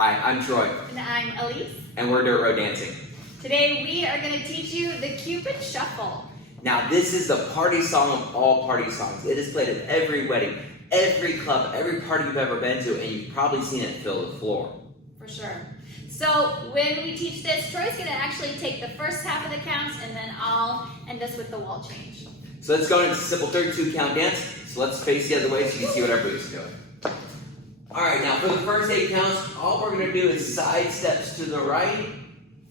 Hi, I'm Troy. And I'm Elise. And we're Dirt Road Dancing. Today we are going to teach you the Cupid Shuffle. Now this is the party song of all party songs. It is played at every wedding, every club, every party you've ever been to, and you've probably seen it fill the floor. For sure. So when we teach this, Troy's going to actually take the first half of the counts and then I'll end us with the wall change. So let's go into simple 32 count dance. So let's face the other way so you can see what everybody's doing. Alright, now for the first 8 counts, all we're going to do is side steps to the right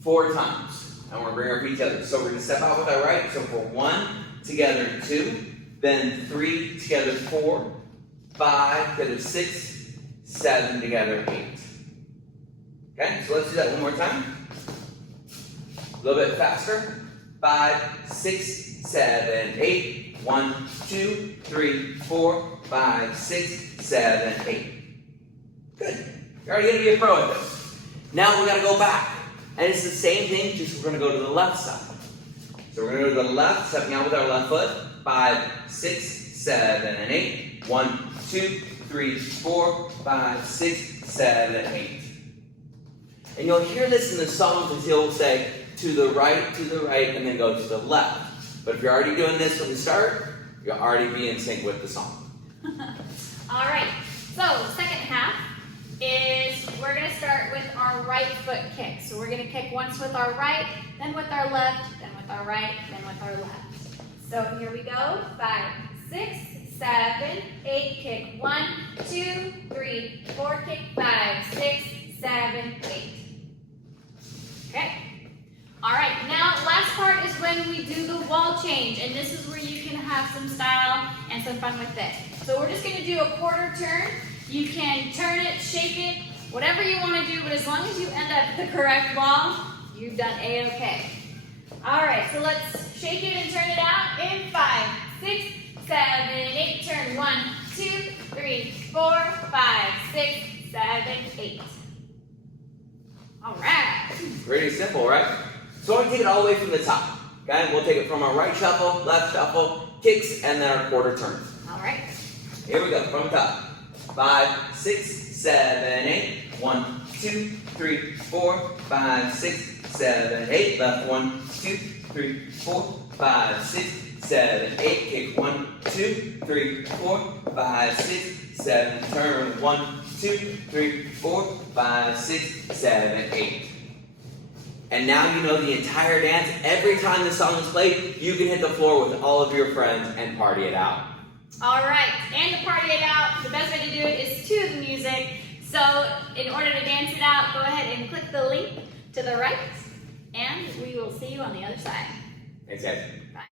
4 times. And we're going to bring our feet together. So we're going to step out with our right. So for 1, together 2, then 3, together 4, 5, together 6, 7, together 8. Okay, so let's do that one more time. A little bit faster. 5, 6, 7, 8. 1, 2, 3, 4, 5, 6, 7, 8. Good. You're already going to be a pro at this. Now we're going to go back. And it's the same thing, just we're going to go to the left side. So we're going to go to the left, stepping out with our left foot. 5, 6, 7, and 8. 1, 2, 3, 4, 5, 6, 7, 8. And you'll hear this in the songs as he'll say, to the right, and then go to the left. But if you're already doing this from the start, you'll already be in sync with the song. All right, so second half is we're going to start with our right foot kick. So we're going to kick once with our right, then with our left, then with our right, then with our left. So here we go. 5, 6, 7, 8, kick 1, 2, 3, 4, kick 5, 6, 7, 8. Okay. All right, now last part is when we do the wall change, and this is where you can have some style and some fun with it. So we're just going to do a quarter turn. You can turn it, shake it, whatever you want to do, but as long as you end up the correct wall, you've done A-okay. All right, so let's shake it and turn it out in 5, 6, 7, 8. Turn 1, 2, 3, 4, 5, 6, 7, 8. All right. Pretty simple, right? So we're going to take it all the way from the top. Okay, we'll take it from our right shuffle, left shuffle, kicks, and then our quarter turns. All right. Here we go, from the top. 5, 6, 7, 8. 1, 2, 3, 4, 5, 6, 7, 8. Left 1, 2, 3, 4, 5, 6, 7, 8. Kick 1, 2, 3, 4, 5, 6, 7. Turn 1, 2, 3, 4, 5, 6, 7, 8. And now you know the entire dance. Every time the song is played, you can hit the floor with all of your friends and party it out. All right, and to party it out, the best way to do it is to the music. So in order to dance it out, go ahead and click the link to the right, and we will see you on the other side. Thanks, guys. Bye.